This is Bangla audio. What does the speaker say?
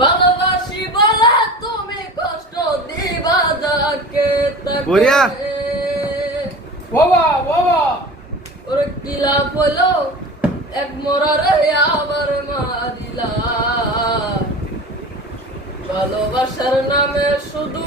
ভালোবাসি বলে তুমি কষ্ট দিবা যাকে বড়িয়া। তাকে বাবা বাবা ওরে কি লাভ হলো এক মরারে আবার মারিলা ভালোবাসার নামে শুধু